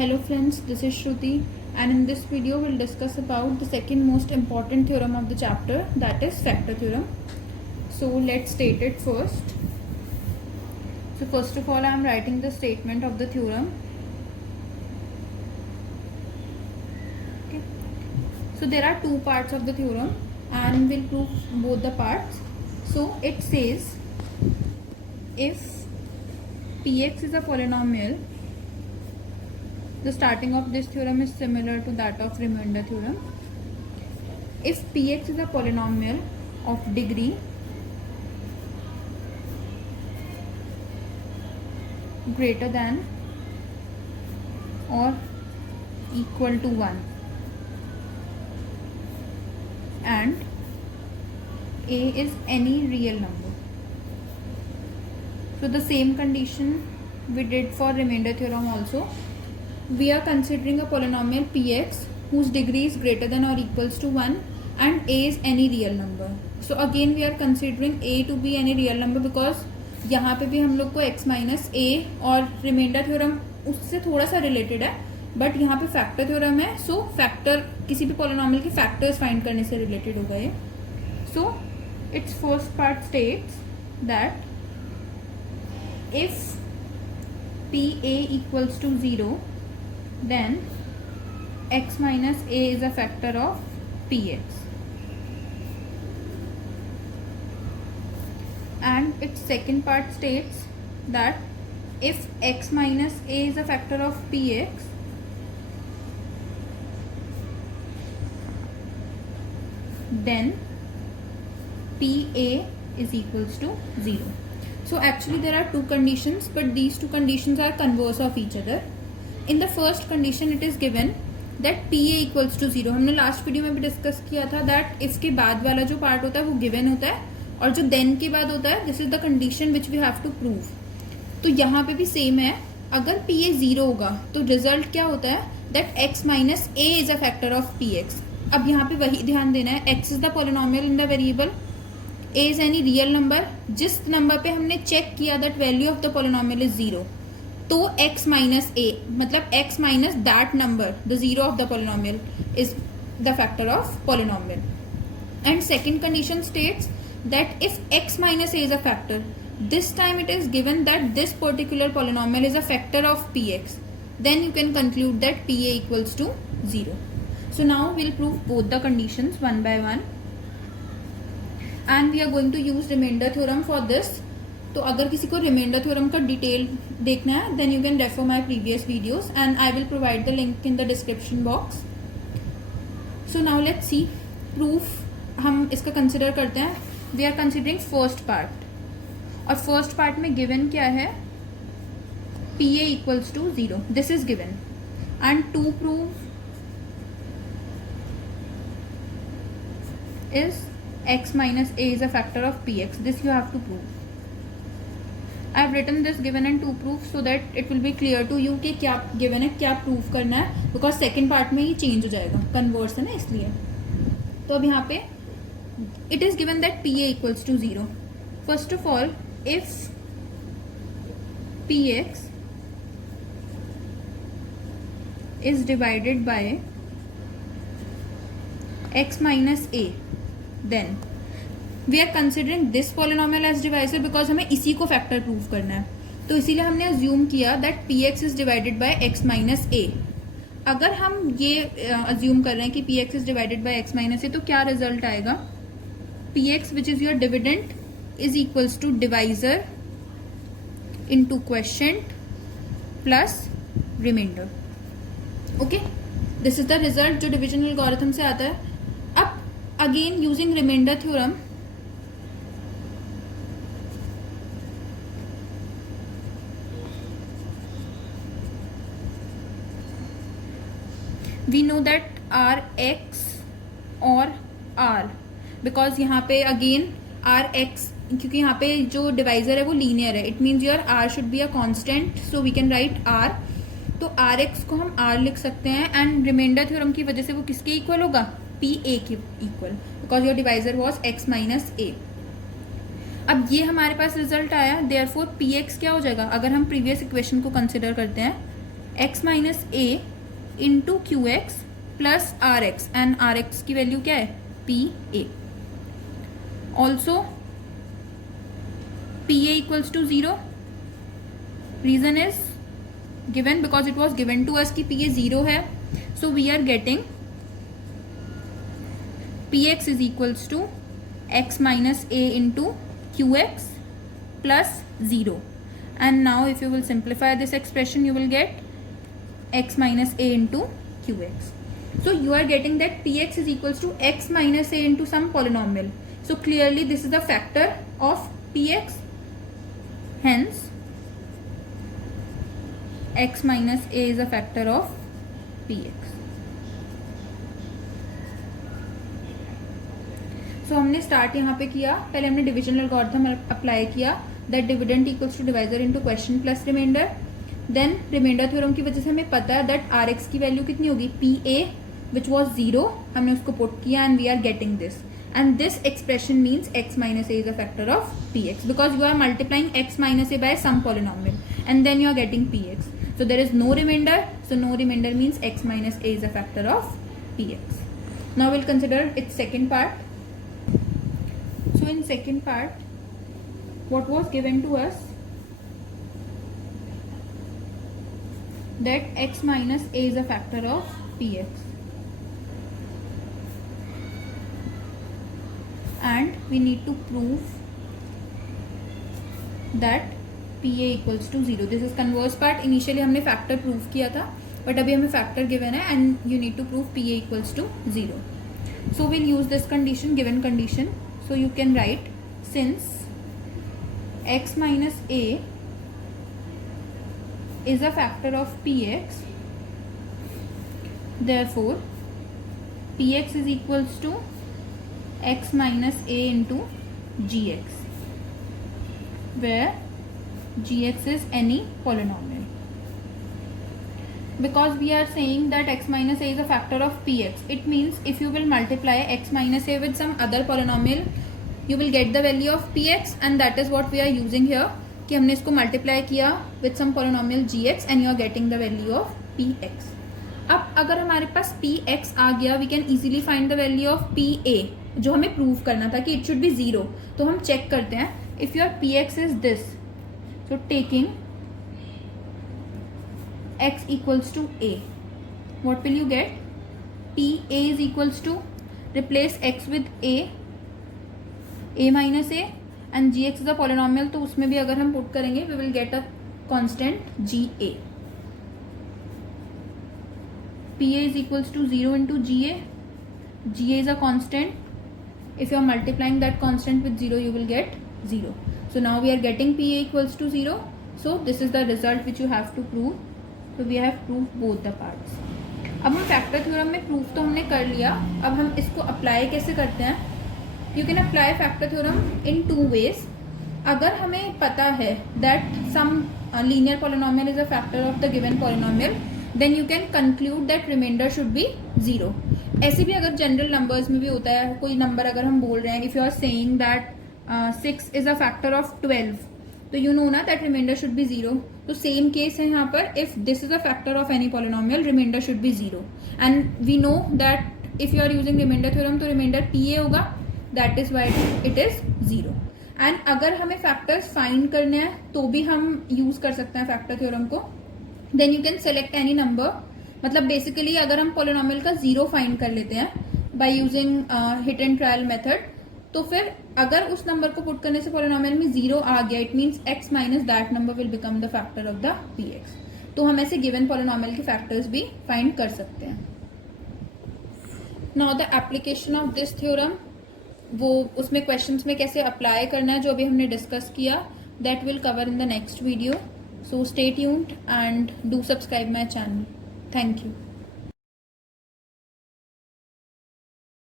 Hello friends, this is Shruti, and in this video we'll discuss about the second most important theorem of the chapter, that is factor theorem. So let's state it first. So first of all I am writing the statement of the theorem. Okay. So there are two parts of the theorem and we'll prove both the parts. So it says if Px is a polynomial, the starting of this theorem is similar to that of remainder theorem. If Px is a polynomial of degree greater than or equal to 1 and a is any real number. So the same condition we did for remainder theorem also. We are considering a polynomial Px whose degree is greater than or equals to 1 and a is any real number. So again we are considering a to be any real number because यहाँ पे भी हम लोग को x minus a और remainder theorem उससे थोड़ा सा रिलेटेड है, बट यहाँ पे फैक्टर थ्योरम है. सो फैक्टर किसी भी पोलिनोमियल के फैक्टर्स फाइंड करने से रिलेटेड होगा ये. So it's first part states that if pa equals to 0 then x minus a is a factor of px, and its second part states that if x minus a is a factor of px then pa is equals to 0. So actually there are two conditions, but these two conditions are converse of each other. In the first condition it is given that pa equals to 0. हमने last video में भी डिस्कस किया था दैट इसके बाद वाला जो पार्ट होता है वो गिवन होता है और जो देन के बाद होता है this is the condition which we have to prove. तो यहाँ पे भी सेम है. अगर pa 0 होगा तो रिजल्ट क्या होता है that x minus a is a factor of px. अब यहाँ पे वही ध्यान देना है, x is the polynomial in the variable, a is any real number. जिस नंबर पे हमने चेक किया that value of the polynomial is 0, तो x माइनस a मतलब x minus that number the zero of the polynomial is the factor of polynomial. And second condition states that if x minus a is a factor, this time it is given that this particular polynomial is a factor of px, then you can conclude that pa equals to 0. So now we'll prove both the conditions one by one and we are going to use remainder theorem for this. तो अगर किसी को remainder theorem का detail देखना है then you can refer my previous videos and I will provide the link in the description box. So now let's see proof. हम इसका consider करते हैं. We are considering first part और first part में given क्या है pa equals to 0. This is given and to prove is x minus a is a factor of px. This you have to prove. I have written this given and to prove so that it will be clear to you कि क्या given है क्या prove करना है, because second part में ये change हो जाएगा, converse है ना इसलिए. तो अब यहाँ पे it is given that pa equals to 0. First of all, if px is divided by x minus a, then we are considering this polynomial as divisor because हमें इसी को फैक्टर प्रूव करना है. तो इसीलिए हमने अज्यूम किया that px is divided by x minus a. अगर हम ये अज्यूम कर रहे हैं कि px is divided by x minus a तो क्या रिजल्ट आएगा, px which is your dividend is equals to divisor into quotient plus remainder. Okay, this is the result जो डिविजन एल्गोरिथम से आता है. Again using remainder theorem, we know that r x और r, because यहाँ पे again r x क्योंकि यहाँ पे जो डिवाइजर है वो लीनियर है, it means your r should be a constant, so we can write r. तो r x को हम r लिख सकते हैं एंड रिमाइंडर थ्योरम की वजह से वो किसके इक्वल होगा, pa के equal, because your divisor was x minus a. अब ये हमारे पास रिजल्ट आया, देयरफॉर px क्या हो जाएगा, अगर हम प्रीवियस इक्वेशन को कंसिडर करते हैं x minus a into q x plus r x, and r x की वैल्यू क्या है, p a. Also p a equals to 0. Reason is given because it was given to us कि p a 0 है. So we are getting p x is equals to x minus a into qx plus 0. And now if you will simplify this expression, you will get x minus a into qx. So you are getting that px is equals to x minus a into some polynomial. So clearly this is the factor of px. Hence x minus a is a factor of px. तो हमने स्टार्ट यहाँ पे किया, पहले हमने division algorithm apply किया, that dividend equals to divisor into quotient plus remainder. Then remainder theorem की वजह से हमें पता है दैट आर एक्स की वैल्यू कितनी होगी, पी ए विच वॉज 0, हमने उसको पुट किया and we are getting this. And this expression means x minus a is a factor of p x because you are multiplying x minus a by some polynomial and then you are getting p x. So there is no remainder, so no remainder means x minus a is a factor of p x. Now will consider its second part. So in second part, what was given to us, that x minus a is a factor of px, and we need to prove that pa equals to 0. This is converse part. Initially हमने factor prove किया था, but अभी हमें factor given है and you need to prove pa equals to 0. So we'll use this condition, given condition. So you can write, since x minus a is a factor of px, therefore px is equals to x minus a into gx, where gx is any polynomial. Because we are saying that x minus a is a factor of px, it means if you will multiply x minus a with some other polynomial, you will get the value of px, and that is what we are using here, कि हमने इसको multiply किया with some polynomial gx and you are getting the value of px. अब अगर हमारे पास px आ गया, we can easily find the value of pa, जो हमें प्रूव करना था कि it should be 0. तो हम चेक करते हैं, if your px is this, so taking x equals to a, what will you get, pa is equals to, replace x with a minus a, and gx is a polynomial, तो उसमें भी अगर हम पुट करेंगे we will get a constant ga. pa is equals to 0 into ga is a constant, if you are multiplying that constant with 0 you will get 0. So now we are getting pa equals to 0. So this is the result which you have to prove. So we have proved both the parts. अब हम factor theorem में प्रूफ तो हमने कर लिया, अब हम इसको अप्लाई कैसे करते हैं. You can apply factor theorem in 2 ways. अगर हमें पता है that some linear polynomial is a factor of the given polynomial, then you can conclude that remainder should be 0. ऐसे भी अगर जनरल नंबर्स में भी होता है, कोई नंबर अगर हम बोल रहे हैं, if you are saying that 6 is a factor of 12, तो यू नो ना दैट रिमाइंडर शुड बी 0. तो सेम केस है यहाँ पर, if this is a factor of any polynomial, remainder should be 0. And we know that if you are using remainder theorem, तो remainder pa होगा, that is why it is 0. And अगर हमें factors find करने हैं तो भी हम यूज कर सकते हैं फैक्टर थ्योरम को. Then you can select any number, मतलब बेसिकली अगर हम पॉलिनोमियल का 0 फाइंड कर लेते हैं by using hit and trial method, तो फिर अगर उस नंबर को पुट करने से पॉलिनोमियल में 0 आ गया, it means x minus that number will become the factor of the px. तो हम ऐसे गिवन पॉलिनोमियल के फैक्टर्स भी फाइंड कर सकते हैं. Now the application of this theorem, वो उसमें क्वेश्चंस में कैसे अप्लाई करना है जो अभी हमने डिस्कस किया, that will cover in the next video. So stay tuned and do subscribe my channel. Thank you.